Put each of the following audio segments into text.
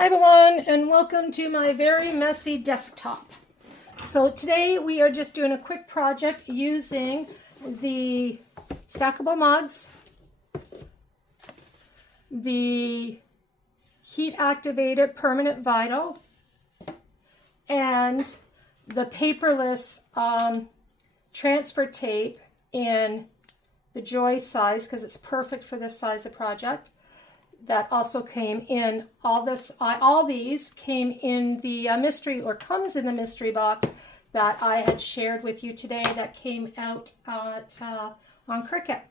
Hi everyone, and welcome to my very messy desktop. So today we are just doing a quick project using the stackable mugs, the heat activated permanent vinyl, and the paperless transfer tape in the Joy size, because it's perfect for this size of project. That also came in all these came in the mystery, or comes in the mystery box that I had shared with you today that came out on Cricut.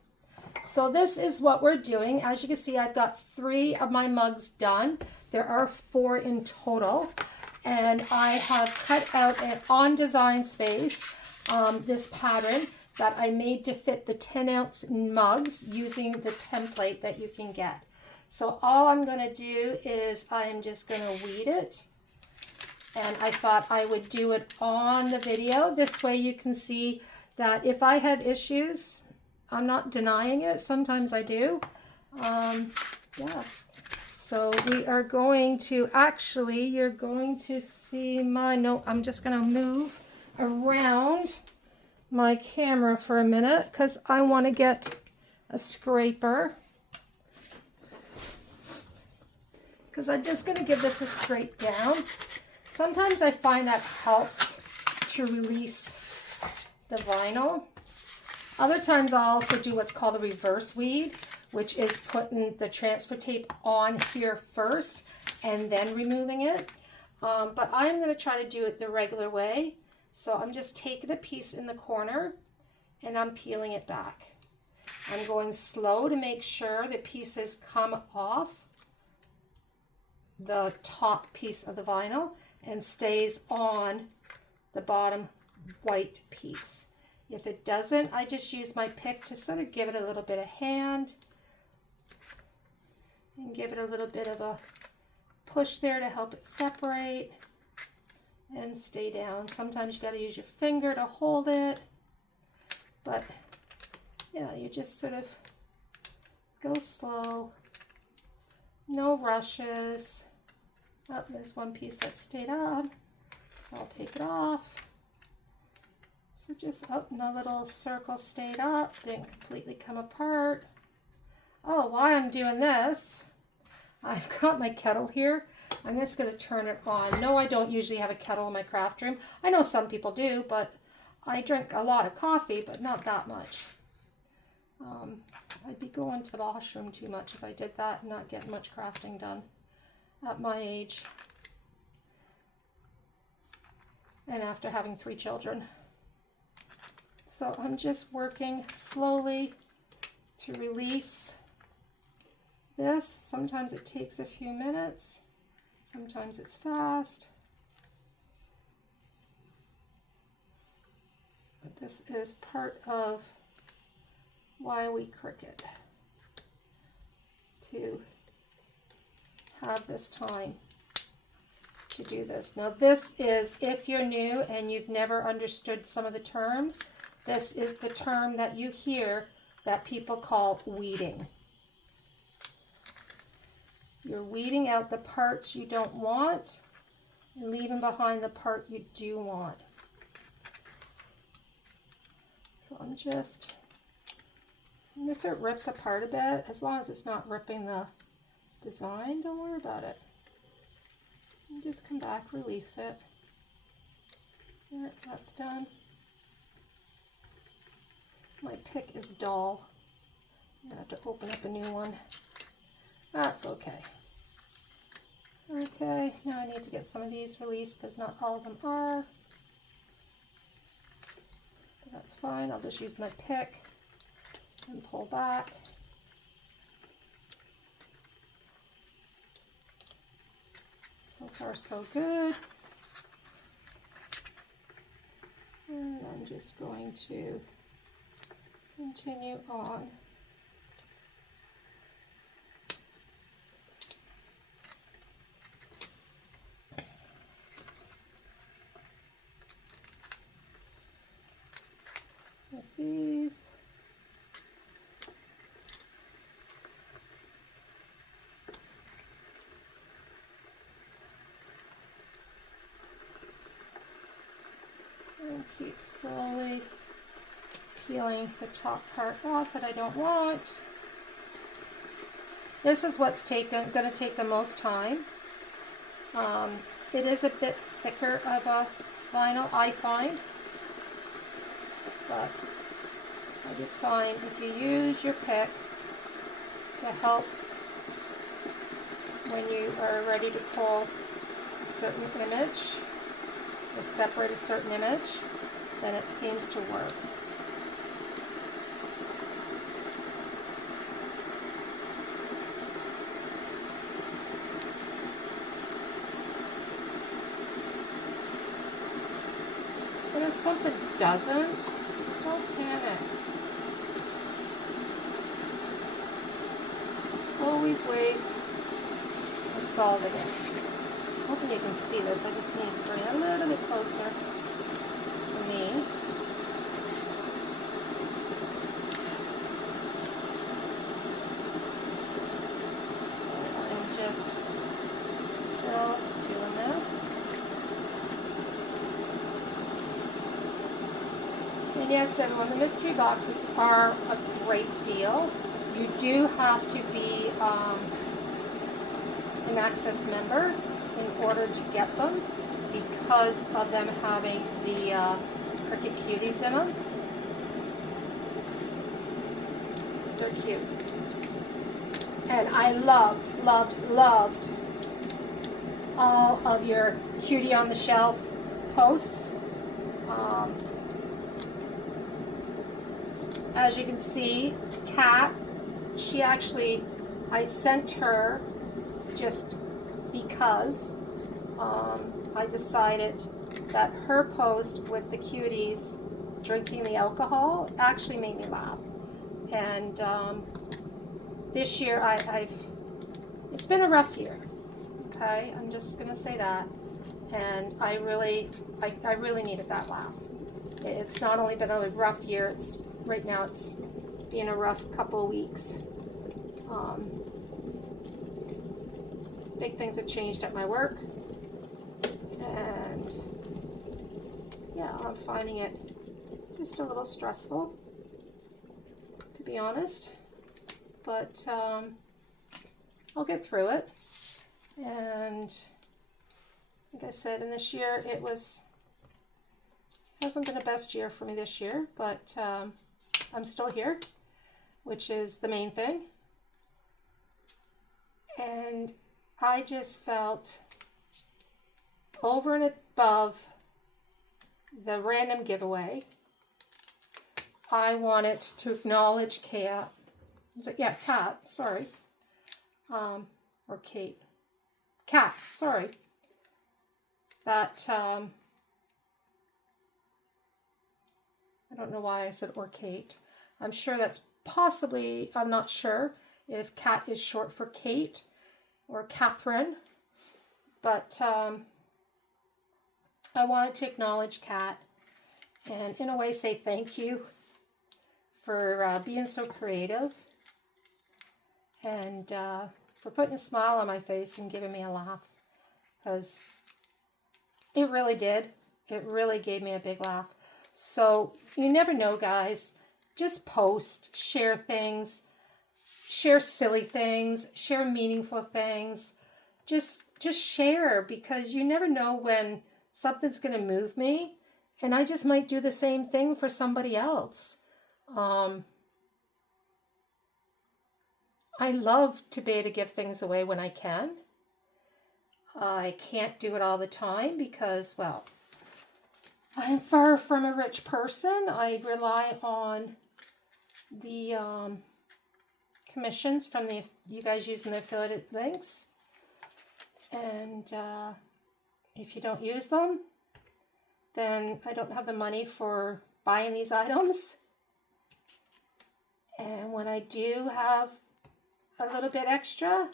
So this is what we're doing. As you can see, I've got 3 of my mugs done. There are 4 in total, and I have cut out on Design Space this pattern that I made to fit the 10-ounce mugs using the template that you can get. So all I'm going to do is I'm just going to weed it, and I thought I would do it on the video. This way you can see that if I have issues, I'm not denying it. Sometimes I do. Yeah. So we are going to, actually, you're going to see my, no, I'm just going to move around my camera for a minute because I want to get a scraper. Because I'm just going to give this a scrape down. Sometimes I find that helps to release the vinyl. Other times I'll also do what's called a reverse weed, which is putting the transfer tape on here first and then removing it. But I'm going to try to do it the regular way. So I'm just taking a piece in the corner and I'm peeling it back. I'm going slow to make sure the pieces come off the top piece of the vinyl and stays on the bottom white piece. If it doesn't, I just use my pick to sort of give it a little bit of hand and give it a little bit of a push there to help it separate and stay down. Sometimes you got to use your finger to hold it, but yeah, you just sort of go slow, no rushes. Oh, there's one piece that stayed on, so I'll take it off. So just, oh, no little circle stayed up, didn't completely come apart. Oh, while I'm doing this, I've got my kettle here. I'm just going to turn it on. No, I don't usually have a kettle in my craft room. I know some people do, but I drink a lot of coffee, but not that much. I'd be going to the washroom too much if I did that and not getting much crafting done at my age and after having 3 children. So I'm just working slowly to release this. Sometimes it takes a few minutes, sometimes it's fast, but this is part of why we Cricut, to have this time to do this. Now this is, if you're new and you've never understood some of the terms, this is the term that you hear that people call weeding. You're weeding out the parts you don't want and leaving behind the part you do want. So I'm just, and if it rips apart a bit, as long as it's not ripping the design, don't worry about it. And just come back, release it. There, that's done. My pick is dull. I'm gonna have to open up a new one. That's okay. Okay, now I need to get some of these released because not all of them are. But that's fine. I'll just use my pick and pull back. So far, so good. And I'm just going to continue on. With these. keep slowly peeling the top part off that I don't want. This is what's going to take the most time. It is a bit thicker of a vinyl, I find, but I just find if you use your pick to help when you are ready to pull a certain image or separate a certain image, then it seems to work. But if something doesn't, don't panic. There's always ways of solving it. Hoping you can see this. I just need to bring it a little bit closer for me. So I'm just still doing this. And yes, everyone, the mystery boxes are a great deal. You do have to be an Access member in order to get them because of them having the Cricut cuties in them. They're cute. And I loved all of your cutie on the shelf posts. As you can see, Kat, she actually, I sent her just because I decided that her post with the cuties drinking the alcohol actually made me laugh. And this year it's been a rough year, okay? I'm just gonna say that. And I really needed that laugh. It's not only been a rough year, right now it's been a rough couple of weeks. Big things have changed at my work, and yeah, I'm finding it just a little stressful, to be honest, but I'll get through it. And like I said, in this year it hasn't been the best year for me this year, but I'm still here, which is the main thing. And I just felt, over and above the random giveaway, I wanted to acknowledge Kat. Yeah, Kat, sorry. Or Kate. Kat, sorry. That, I don't know why I said or Kate. I'm sure that's possibly, I'm not sure if Kat is short for Kate or Catherine, but I wanted to acknowledge Kat and in a way say thank you for being so creative and for putting a smile on my face and giving me a laugh, because it really did. It really gave me a big laugh. So you never know, guys. Just post, share things, share silly things, share meaningful things. Just share, because you never know when something's going to move me, and I just might do the same thing for somebody else. I love to be able to give things away when I can. I can't do it all the time because, well, I'm far from a rich person. I rely on the commissions from you guys using the affiliate links. And if you don't use them, then I don't have the money for buying these items. And when I do have a little bit extra,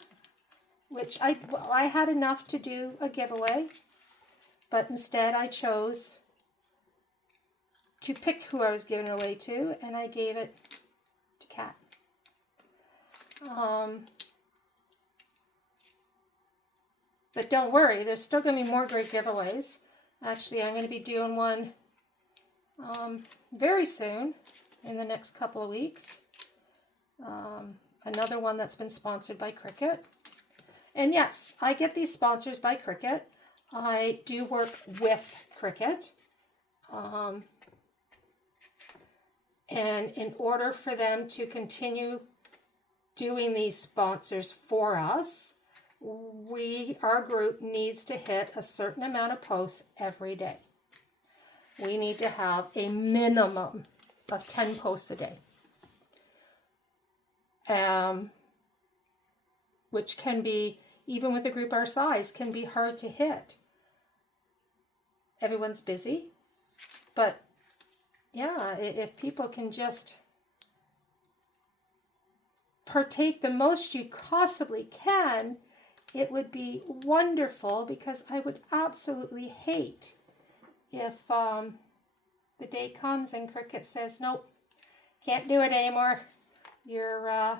which I had enough to do a giveaway, but instead I chose to pick who I was giving it away to, and I gave it to Kat. But don't worry, there's still going to be more great giveaways. Actually, I'm going to be doing one very soon, in the next couple of weeks. Another one that's been sponsored by Cricut. And yes, I get these sponsors by Cricut. I do work with Cricut. And in order for them to continue doing these sponsors for us, our group needs to hit a certain amount of posts every day. We need to have a minimum of 10 posts a day. Which can be, even with a group our size, can be hard to hit. Everyone's busy, but yeah, if people can just partake the most you possibly can, it would be wonderful, because I would absolutely hate if the day comes and Cricut says, nope, can't do it anymore. Your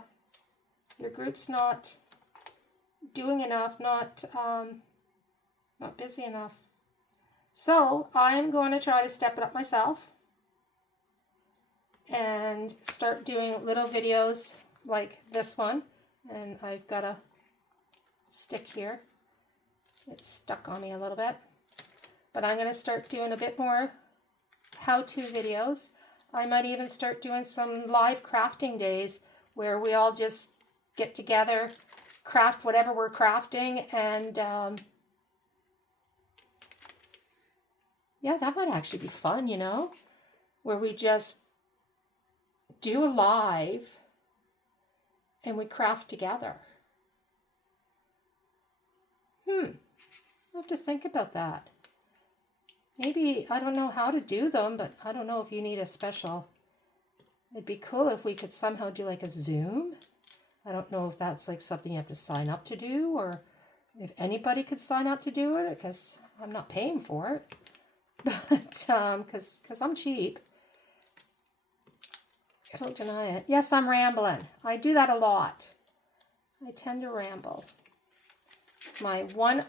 group's not doing enough, not busy enough. So I'm going to try to step it up myself and start doing little videos like this one. And I've got a stick here. It's stuck on me a little bit. But I'm going to start doing a bit more how-to videos. I might even start doing some live crafting days where we all just get together, craft whatever we're crafting, and yeah, that might actually be fun, you know, where we just do a live and we craft together. I'll have to think about that. Maybe, I don't know how to do them, but I don't know if you need a special. It'd be cool if we could somehow do like a Zoom. I don't know if that's like something you have to sign up to do, or if anybody could sign up to do it, because I'm not paying for it. But because I'm cheap. I don't deny it. Yes, I'm rambling. I do that a lot. I tend to ramble. It's my one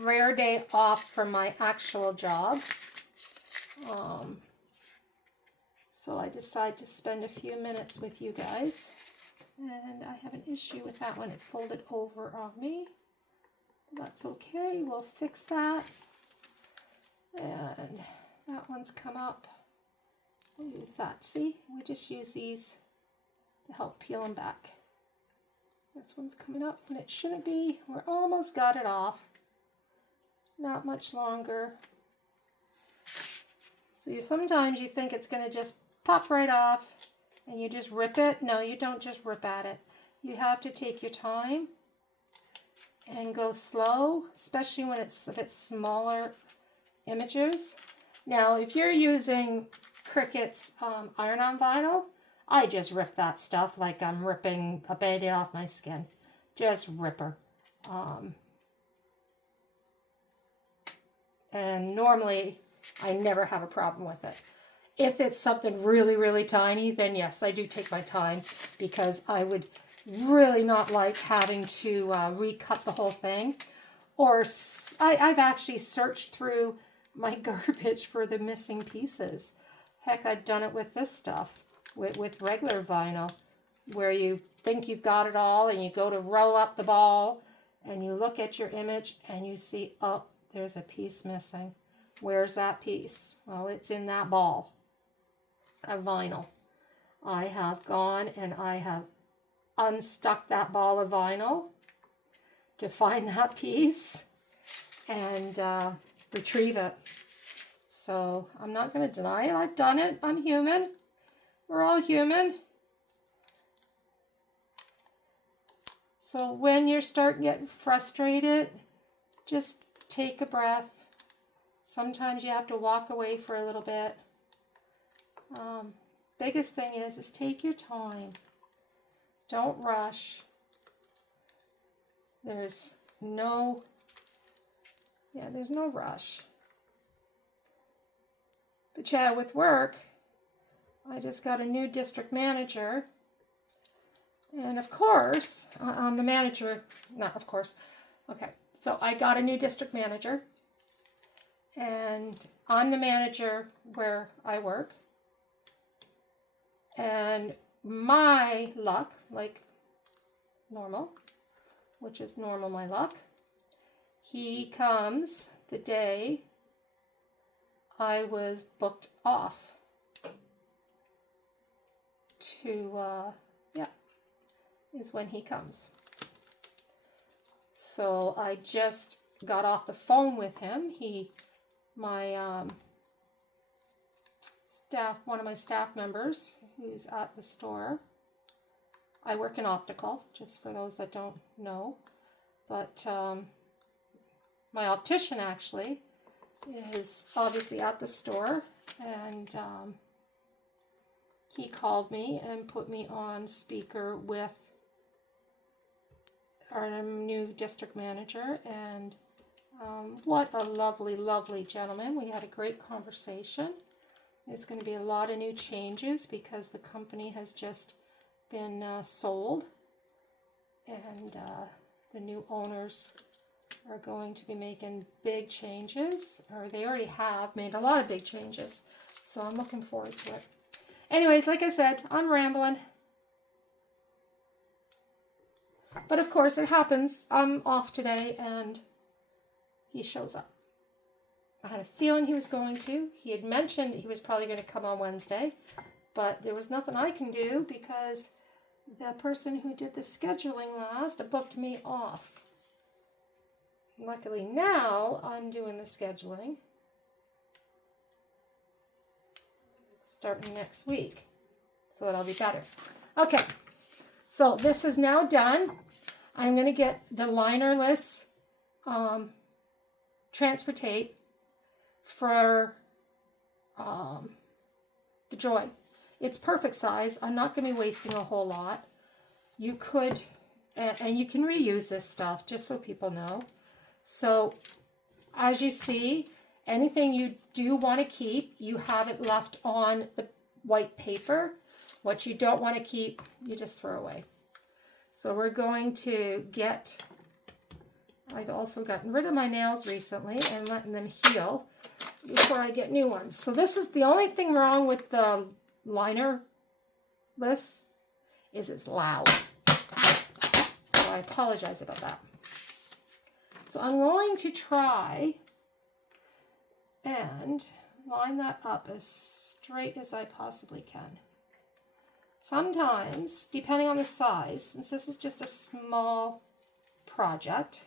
rare day off from my actual job. So I decide to spend a few minutes with you guys. And I have an issue with that one. It folded over on me. That's okay. We'll fix that. And that one's come up. We'll use that. See? We just use these to help peel them back. This one's coming up when it shouldn't be. We're almost got it off. Not much longer. So sometimes you think it's going to just pop right off and you just rip it. No, you don't just rip at it. You have to take your time and go slow, especially when it's a bit smaller images. Now, if you're using Cricut's iron-on vinyl, I just rip that stuff like I'm ripping a Band-Aid off my skin. Just ripper. And normally, I never have a problem with it. If it's something really, really tiny, then yes, I do take my time, because I would really not like having to recut the whole thing. Or I've actually searched through my garbage for the missing pieces. Heck, I've done it with this stuff, with regular vinyl, where you think you've got it all and you go to roll up the ball and you look at your image and you see, oh, there's a piece missing. Where's that piece? Well, it's in that ball of vinyl. I have gone and I have unstuck that ball of vinyl to find that piece and retrieve it. So I'm not going to deny it. I've done it. I'm human. We're all human. So when you start getting frustrated, just take a breath. Sometimes you have to walk away for a little bit. Biggest thing is take your time. Don't rush. There's no rush. But yeah, with work, I just got a new district manager. And of course, the manager, not of course. Okay, so I got a new district manager. And I'm the manager where I work. And my luck, like normal, which is normal my luck, he comes the day I was booked off to, yeah, is when he comes. So I just got off the phone with him. My staff, one of my staff members who's at the store. I work in optical, just for those that don't know. But my optician actually is obviously at the store, and he called me and put me on speaker with our new district manager, and what a lovely, lovely gentleman. We had a great conversation. There's going to be a lot of new changes because the company has just been sold, and the new owners are going to be making big changes, or they already have made a lot of big changes. So I'm looking forward to it. Anyways, like I said, I'm rambling. But of course it happens. I'm off today and he shows up. I had a feeling he was going to. He had mentioned he was probably going to come on Wednesday, but there was nothing I can do because the person who did the scheduling last booked me off. Luckily now I'm doing the scheduling starting next week, so that'll be better. Okay, so this is now done. I'm going to get the linerless transfer tape for the Joy. It's perfect size. I'm not going to be wasting a whole lot. You could, and you can reuse this stuff, just so people know. So as you see, anything you do want to keep, you have it left on the white paper. What you don't want to keep, you just throw away. So we're going to get, I've also gotten rid of my nails recently and letting them heal before I get new ones. So this is the only thing wrong with the liner list is it's loud. So I apologize about that. So I'm going to try and line that up as straight as I possibly can. Sometimes, depending on the size, since this is just a small project,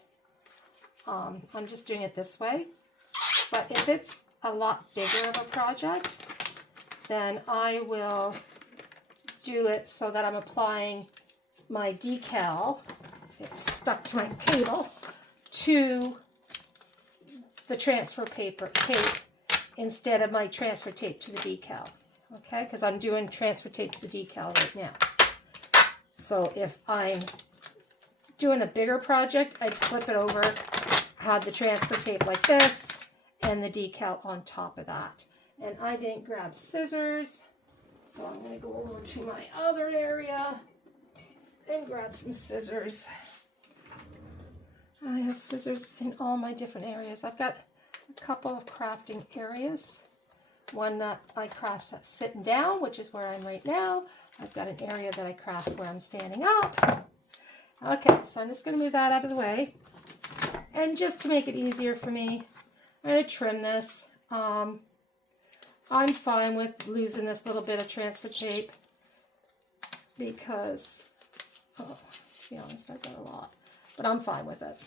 I'm just doing it this way. But if it's a lot bigger of a project, then I will do it so that I'm applying my decal, it's stuck to my table, to the transfer paper tape instead of my transfer tape to the decal. Okay, because I'm doing transfer tape to the decal right now. So if I'm doing a bigger project, I'd flip it over, have the transfer tape like this, and the decal on top of that. And I didn't grab scissors, so I'm going to go over to my other area and grab some scissors. I have scissors in all my different areas. I've got a couple of crafting areas. One that I craft sitting down, which is where I'm right now. I've got an area that I craft where I'm standing up. Okay, so I'm just going to move that out of the way. And just to make it easier for me, I'm going to trim this. I'm fine with losing this little bit of transfer tape because, to be honest, I've got a lot. But I'm fine with it.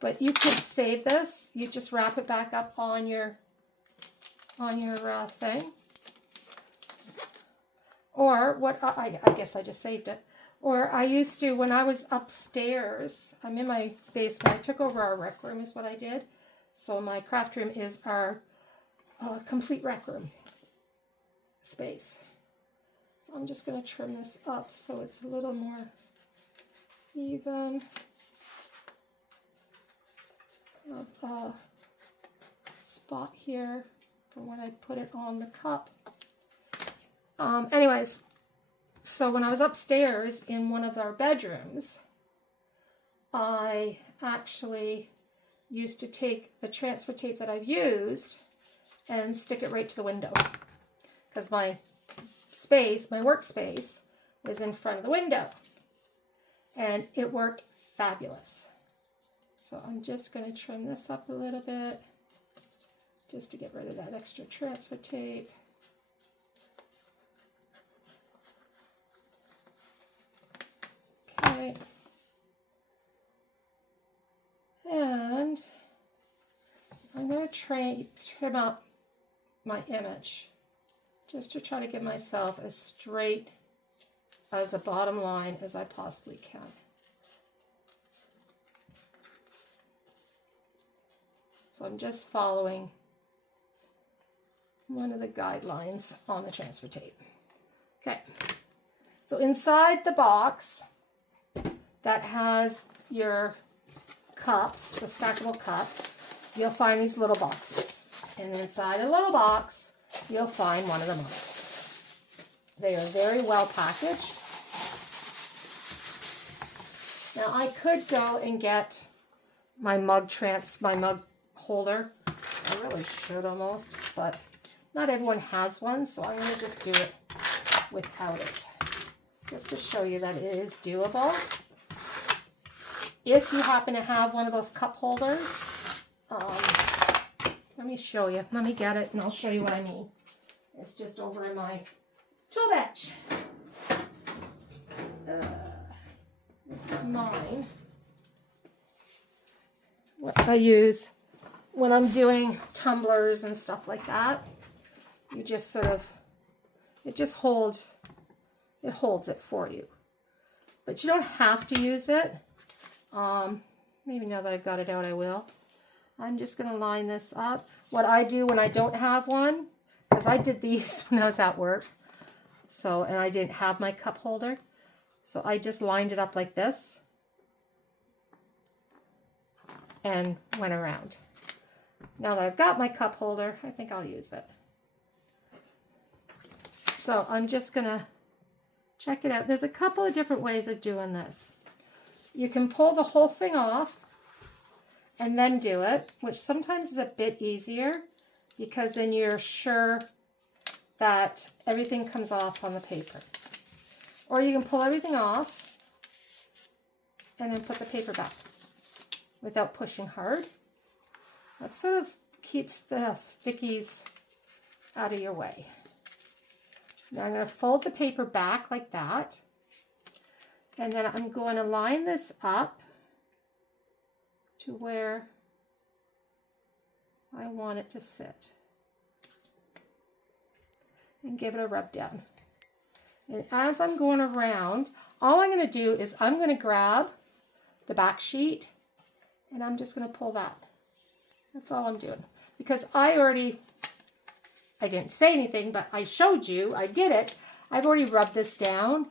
But you could save this. You just wrap it back up on your thing. Or what, I guess I just saved it. Or I used to, when I was upstairs, I'm in my basement, I took over our rec room is what I did. So my craft room is our complete rec room space. So I'm just going to trim this up so it's a little more even. Spot here for when I put it on the cup. Anyways, so when I was upstairs in one of our bedrooms, I actually used to take the transfer tape that I've used and stick it right to the window, because my space, my workspace, was in front of the window, and it worked fabulous. So I'm just going to trim this up a little bit just to get rid of that extra transfer tape. Okay. And I'm going to trim up my image just to try to give myself as straight as a bottom line as I possibly can. So I'm just following one of the guidelines on the transfer tape. Okay, so inside the box that has your cups, the stackable cups, you'll find these little boxes. And inside a little box, you'll find one of the mugs. They are very well packaged. Now I could go and get my mug holder. I really should almost, but not everyone has one, so I'm going to just do it without it, just to show you that it is doable. If you happen to have one of those cup holders, let me show you. Let me get it and I'll show you what I mean. It's just over in my tool bench. This is mine. What I use when I'm doing tumblers and stuff like that. You just sort of, it just holds it for you. But you don't have to use it. Maybe now that I've got it out, I will. I'm just going to line this up. What I do when I don't have one, because I did these when I was at work, and I didn't have my cup holder, so I just lined it up like this and went around. Now that I've got my cup holder, I think I'll use it. So I'm just going to check it out. There's a couple of different ways of doing this. You can pull the whole thing off and then do it, which sometimes is a bit easier because then you're sure that everything comes off on the paper. Or you can pull everything off and then put the paper back without pushing hard. That sort of keeps the stickies out of your way. Now I'm going to fold the paper back like that. And then I'm going to line this up to where I want it to sit. And give it a rub down. And as I'm going around, all I'm going to do is I'm going to grab the back sheet and I'm just going to pull that. That's all I'm doing. Because I didn't say anything, but I showed you, I did it. I've already rubbed this down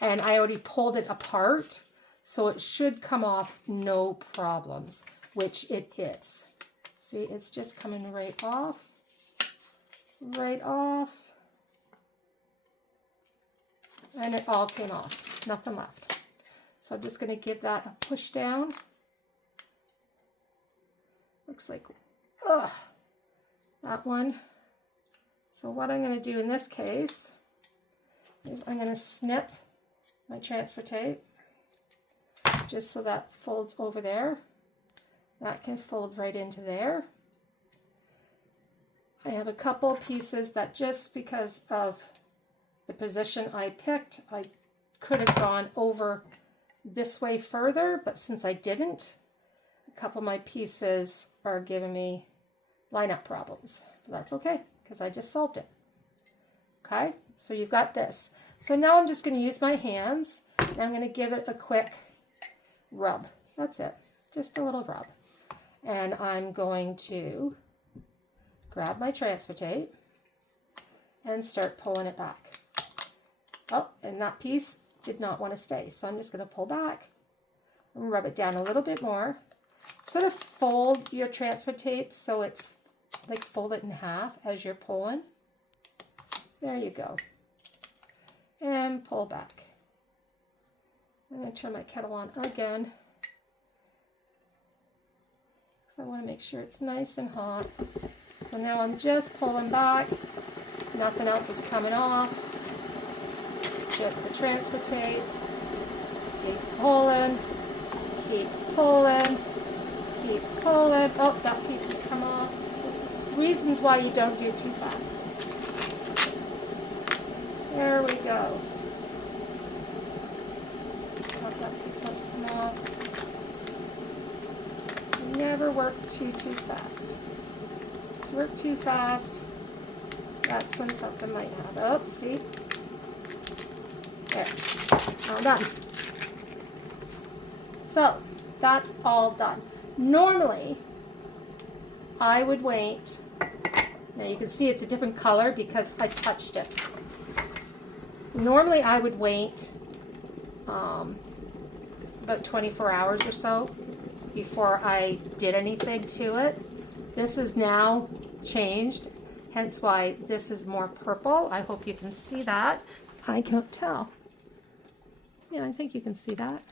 and I already pulled it apart. So it should come off no problems, which it is. See, it's just coming right off. Right off. And it all came off. Nothing left. So I'm just going to give that a push down. Looks like, that one. So what I'm going to do in this case is I'm going to snip my transfer tape just so that folds over there. That can fold right into there. I have a couple pieces that just because of the position I picked, I could have gone over this way further, but since I didn't, a couple of my pieces are giving me line-up problems. But that's okay, because I just solved it. Okay, so you've got this. So now I'm just going to use my hands, and I'm going to give it a quick rub. That's it, just a little rub. And I'm going to grab my transfer tape and start pulling it back. Oh, and that piece did not want to stay, so I'm just going to pull back and rub it down a little bit more. Sort of fold your transfer tape so it's like fold it in half as you're pulling. There you go. And pull back. I'm going to turn my kettle on again. So I want to make sure it's nice and hot. So now I'm just pulling back. Nothing else is coming off. Just the transfer tape. Keep pulling. Keep pulling. Keep pulling. Oh, that piece has come off. This is reasons why you don't do too fast. There we go. That piece wants to come off. Never work too fast. If you work too fast, that's when something might happen. Oh, see? There. All done. So, that's all done. Normally, I would wait. Now you can see it's a different color because I touched it. Normally, I would wait about 24 hours or so before I did anything to it. This is now changed, hence why this is more purple. I hope you can see that. I can't tell. Yeah, I think you can see that.